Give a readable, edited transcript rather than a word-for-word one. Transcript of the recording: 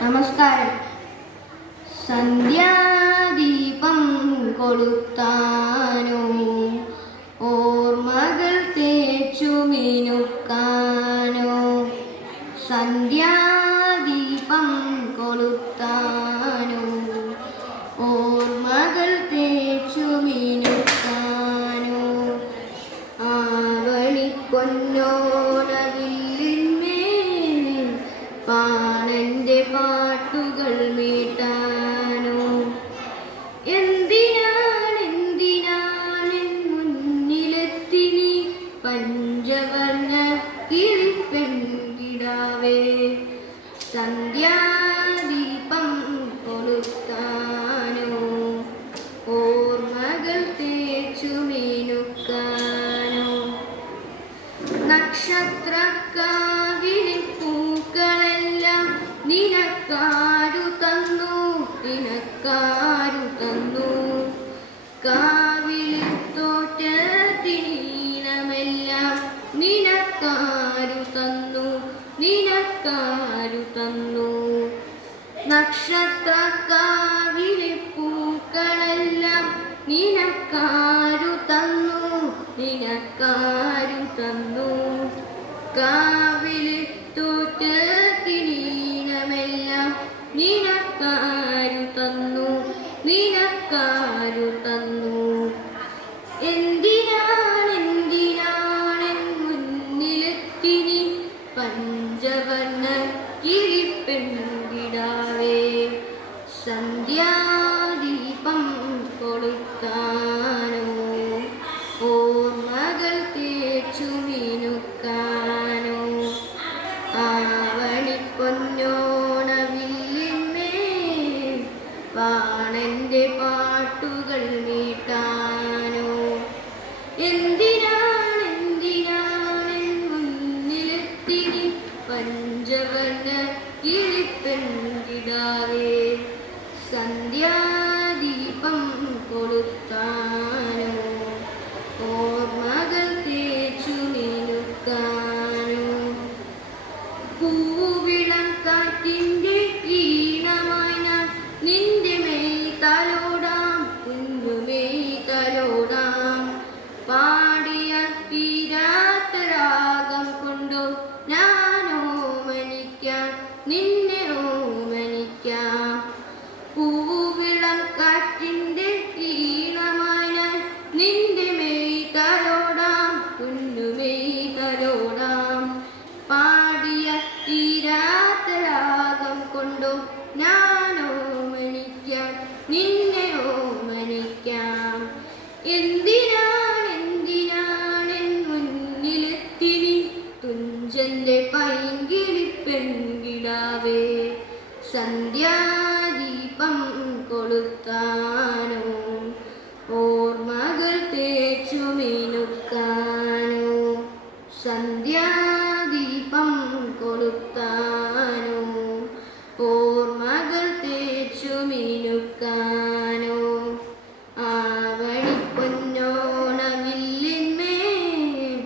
നമസ്കാരം. സന്ധ്യാദീപം കൊളുത്താനോ ഓർമ്മകൾ തേച്ചു മിനുക്കാനോ. സന്ധ്യാദീപം കൊളുത്താനോ ഓർമ്മകൾ തേച്ചു മിനുക്കാനോ. ആവണിപ്പൊന്നോണവില്ലിന്മേൽ പാണന്റെ പാട്ടുകൾ മീട്ടാനോ. എന്തിനാണ് മുന്നിലെത്തി നീ പഞ്ചവർണ്ണ കിളിപ്പെൺകിടാവേ. സന്ധ്യാദീപം കൊളുത്താനോ ഓർമ്മകൾ തേച്ചു മിനുക്കാനോ. നക്ഷത്രക്കാവിലെ പൂക്കളെല്ലാം നിനക്കാരു തന്നു, നിനക്കാരു തന്നു. കാവിലെ തോറ്റ തീനമെല്ലാം നിനക്കാരു തന്നു, നിനക്കാരു തന്നു. നക്ഷത്രക്കാവിലെ പൂക്കളെല്ലാം നിനക്കാരു തന്നു, നിനക്കാരു തന്നു. കാവിലെ തോറ്റ കിരീടമെല്ലാം നിനക്കാരു തന്നു, നിനക്കാരു തന്നു. എന്തിനാണ് മുന്നിലെത്തി നീ പഞ്ചവർണ്ണ കിളിപ്പെൺകിടാവേ. സന്ധ്യാദീപം കൊളുത്താനോ ഓർമ്മകൾ തേച്ചു മിനുക്കാനോ. ആവണിപ്പൊന്നോണവില്ലിന്മേൽ പാണന്റെ പാട്ടുകൾ മീട്ടാനോ. എന്തിനാണ് മുന്നിലെത്തി നീ പഞ്ചവർണ്ണ കിളിപ്പെൺകിടാവേ. സന്ധ്യാദീപം കൊളുത്താനോ ഓർമ്മകൾ തേച്ചു മിനുക്കാനോ. പൂവിളം കാറ്റിൻ്റെ ഈണമായി ഞാൻ നിന്റെ മെയ് തലോടാം, കുഞ്ഞുമെയ് തലോടാം. പാടിയ തീരാത്ത രാഗം കൊണ്ടോ ഞാനോമനിക്കാം, നിന്നെ ഓമനിക്കാം. പൂവിളം കാറ്റിൻ്റെ ഈണമായി ഞാൻ നിന്റെ മെയ് തലോടാം, കുഞ്ഞുമെയ് തലോടാം. പാടിയ തീരാത്ത രാഗം കൊണ്ടോ ഞാനോമനിക്കാം, നിന്നെ ഓമനിക്കാം. എന്തിനാണ് മുന്നിലെത്തി നീ തുഞ്ചന്റെ പൈങ്കിളിപ്പെൺകിടാവേ. സന്ധ്യാദീപം കൊളുത്താനോ ഓർമ്മകൾ തേച്ചു മിനുക്കാനോ. സന്ധ്യാദീപം കൊളുത്താനോ ഓർമ്മകൾ തേച്ചു മിനുക്കാനോ. ആവണിപ്പൊന്നോണവില്ലിന്മേൽ